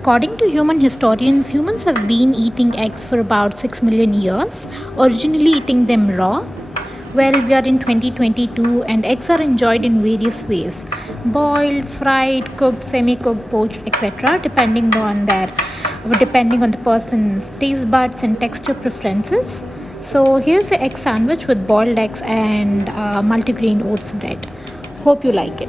According to human historians, humans have been eating eggs for about 6 million years, originally eating them raw. Well, we are in 2022 and eggs are enjoyed in various ways: boiled, fried, cooked, semi cooked, poached, etc., depending on the person's taste buds and texture preferences. So, here's the egg sandwich with boiled eggs and multigrain oats bread. Hope you like it.